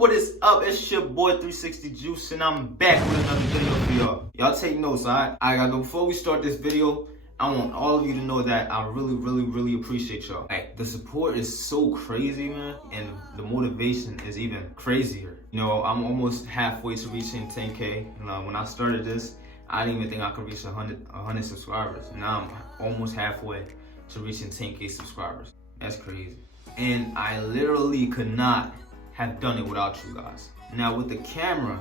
what is up? It's your boy 360 Juice, and I'm back with another video for y'all. Y'all take notes, alright? Before we start this video, I want all of you to know that I really appreciate y'all. Like, the support is so crazy, man, and the motivation is even crazier. You know, I'm almost halfway to reaching 10K. When I started this, I didn't even think I could reach 100 subscribers. Now I'm almost halfway to reaching 10K subscribers. That's crazy. And I literally could not have done it without you guys. Now with the camera,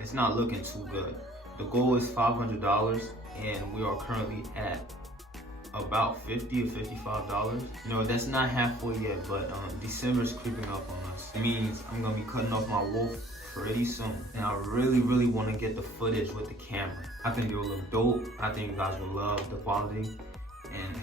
it's not looking too good. The goal is $500, and we are currently at about $50 or $55. You know, that's not halfway yet, but December is creeping up on us. It means I'm gonna be cutting off my wolf pretty soon, and I really want to get the footage with the camera. I think it will look dope. I think you guys will love the quality, and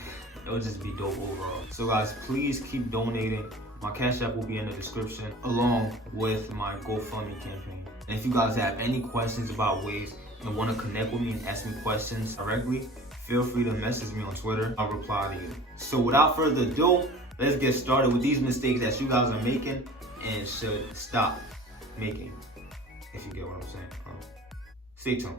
it'll just be dope overall. So guys, please keep donating. My Cash App will be in the description along with my GoFundMe campaign. And if you guys have any questions about waves and want to connect with me and ask me questions directly, feel free to message me on Twitter. I'll reply to you. So without further ado, let's get started with these mistakes that you guys are making and should stop making, if you get what I'm saying. Stay tuned.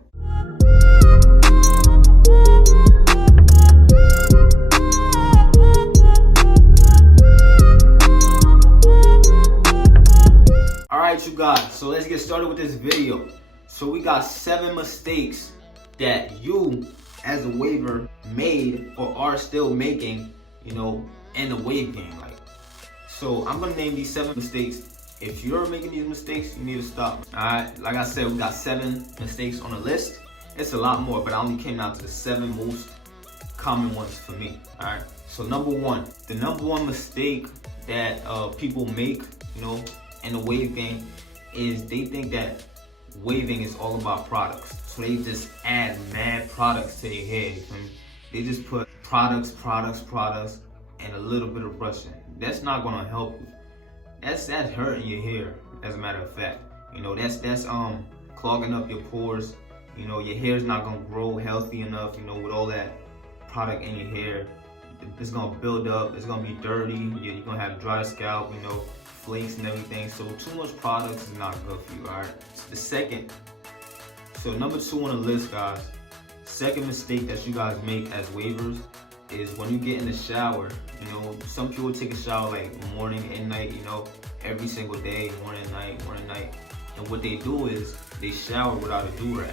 Alright, you guys, so let's get started with this video. So we got 7 mistakes that you as a waver made or are still making, you know, in the wave game. So I'm gonna name these 7 mistakes. If you're making these mistakes, you need to stop. Alright, like I said, we got 7 mistakes on the list. It's a lot more, but I only came down to the 7 most common ones for me. Alright, so number 1, the number 1 mistake that people make, you know, in the wave game is they think that waving is all about products. So they just add mad products to their hair. They just put products, and a little bit of brushing. That's not gonna help you. That's hurting your hair, as a matter of fact. You know, that's clogging up your pores. You know, your hair's not gonna grow healthy enough, you know, with all that product in your hair. It's gonna build up, it's gonna be dirty, you're gonna have dry scalp, you know, flakes and everything. So too much products is not good for you. Alright, so number 2 on the list, guys, second mistake that you guys make as wavers is when you get in the shower. You know, some people take a shower like morning and night, you know, every single day, morning and night. And what they do is they shower without a do-rag.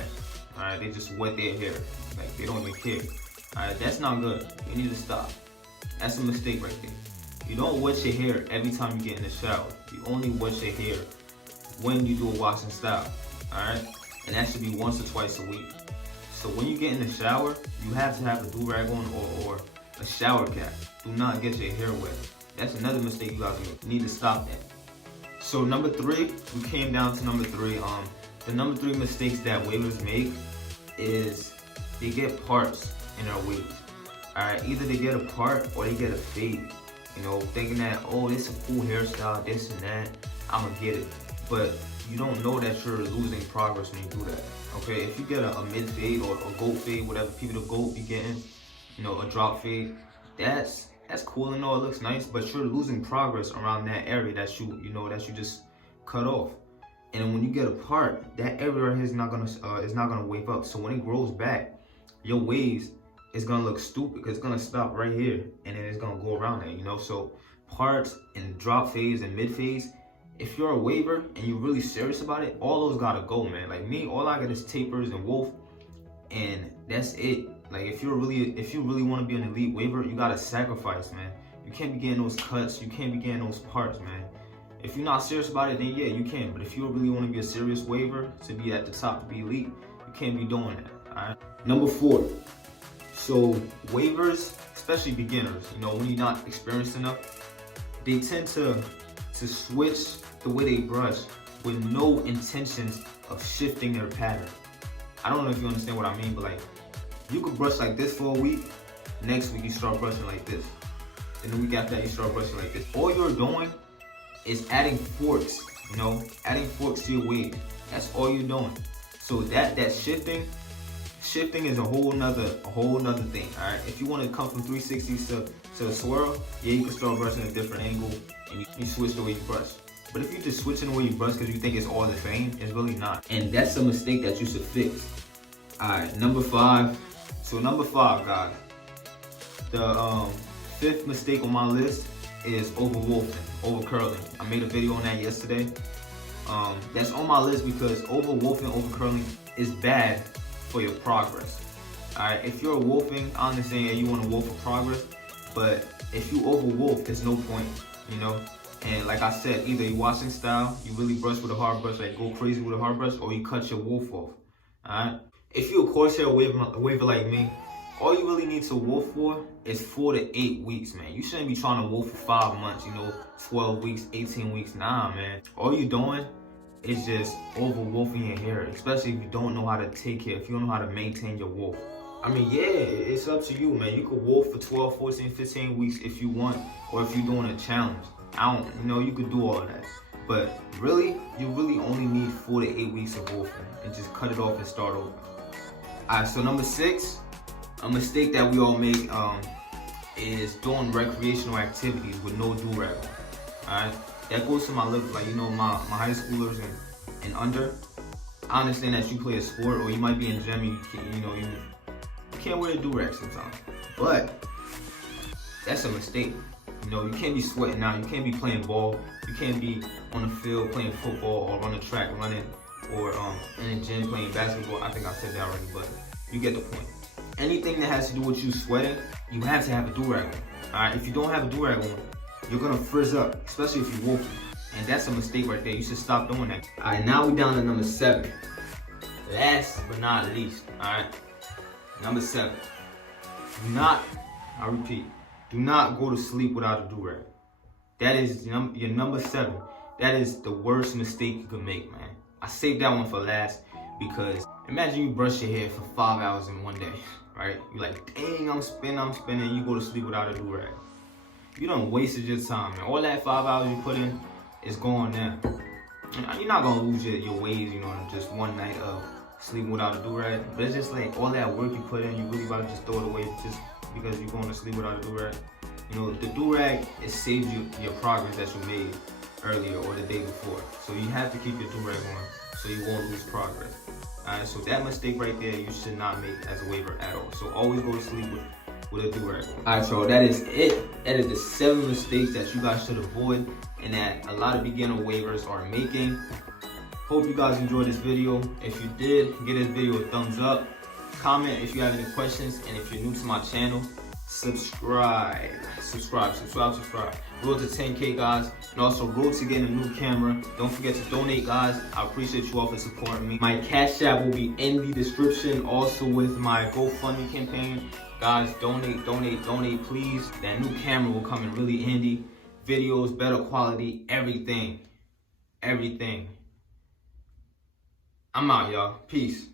Alright, they just wet their hair, like they don't even care. Alright, that's not good. You need to stop. That's a mistake right there. You don't wet your hair every time you get in the shower. You only wet your hair when you do a wash and style. Alright? And that should be once or twice a week. So when you get in the shower, you have to have a do-rag on or a shower cap. Do not get your hair wet. That's another mistake you guys make. You need to stop that. So number 3, we came down to number 3. The number 3 mistakes that wavers make is they get parts in their waves. Alright, either they get a part or they get a fade. You know, thinking that, oh, it's a cool hairstyle, this and that, I'ma get it. But you don't know that you're losing progress when you do that. Okay, if you get a mid fade or a goat fade, whatever people the goat be getting, you know, a drop fade, that's cool and all, it looks nice, but you're losing progress around that area that you just cut off. And when you get a part, that area right here is not gonna wave up. So when it grows back, your waves, it's gonna look stupid because it's gonna stop right here and then it's gonna go around it, you know. So parts and drop phase and mid phase, if you're a waver and you're really serious about it, all those gotta go, man. Like me, all I got is tapers and wolf, and that's it. Like if you really want to be an elite waver, you gotta sacrifice, man. You can't be getting those cuts, you can't be getting those parts, man. If you're not serious about it, then yeah, you can. But if you really want to be a serious waver, to be at the top, to be elite, you can't be doing that. Alright. Number 4. So waivers, especially beginners, you know, when you're not experienced enough, they tend to switch the way they brush with no intentions of shifting their pattern. I don't know if you understand what I mean, but like, you could brush like this for a week, next week you start brushing like this, and the week after that you start brushing like this. All you're doing is adding forks, you know, adding forks to your wave. That's all you're doing. So that shifting is a whole nother thing. Alright, if you want to come from 360s to a swirl, yeah, you can start brushing a different angle and you switch the way you brush. But if you're just switching the way you brush because you think it's all the same, it's really not. And that's a mistake that you should fix. Alright, number 5. So number 5, guys. The 5th mistake on my list is over wolfing, over curling. I made a video on that yesterday. That's on my list because over wolfing, over curling is bad for your progress. Alright, if you're wolfing, I understand you want to wolf for progress, but if you over wolf, there's no point, you know. And like I said, either you washing style, you really brush with a hard brush, like go crazy with a hard brush, or you cut your wolf off. Alright, if you're a Corsair waver like me, all you really need to wolf for is 4 to 8 weeks, man. You shouldn't be trying to wolf for 5 months, 12 weeks, 18 weeks. Nah, man. All you're doing is just over wolfing your hair, especially if you don't know how to take care, if you don't know how to maintain your wolf. I mean, yeah, it's up to you, man. You could wolf for 12, 14, 15 weeks if you want, or if you're doing a challenge. You could do all that. But really, you really only need 4 to 8 weeks of wolfing and just cut it off and start over. Alright, so number 6, a mistake that we all make is doing recreational activities with no do-rag. Alright, that goes to my my high schoolers and under. I understand that you play a sport or you might be in gym and you can't wear a do-rag sometimes. But that's a mistake. You can't be sweating out. You can't be playing ball. You can't be on the field playing football or on the track running or in the gym playing basketball. I think I said that already, but you get the point. Anything that has to do with you sweating, you have to have a do-rag on. Alright, if you don't have a do-rag on, you're gonna frizz up, especially if you're wolfing. And that's a mistake right there. You should stop doing that. Alright, now we're down to number 7. Last but not least, alright? Number 7. I repeat, do not go to sleep without a do-rag. That is your number 7. That is the worst mistake you could make, man. I saved that one for last because imagine you brush your hair for 5 hours in one day, right? You're like, dang, I'm spinning, you go to sleep without a do-rag. You done wasted your time, man. All that 5 hours you put in is gone now. You're not gonna lose your ways, in just one night of sleeping without a do-rag. But it's just like all that work you put in, you really about to just throw it away just because you're going to sleep without a do-rag. The do-rag, it saves you your progress that you made earlier or the day before. So you have to keep your do-rag on so you won't lose progress. Alright, so that mistake right there, you should not make as a waver at all. So always go to sleep with a do-rag on. Alright, so that is it. That is the 7 mistakes that you guys should avoid and that a lot of beginner wavers are making. Hope you guys enjoyed this video. If you did, give this video a thumbs up. Comment if you have any questions, and if you're new to my channel, subscribe. Road to 10K, guys, and also road to getting a new camera. Don't forget to donate, guys. I appreciate you all for supporting me. My Cash App will be in the description, also with my GoFundMe campaign. Guys, donate, please. That new camera will come in really handy. Videos, better quality, everything. I'm out, y'all. Peace.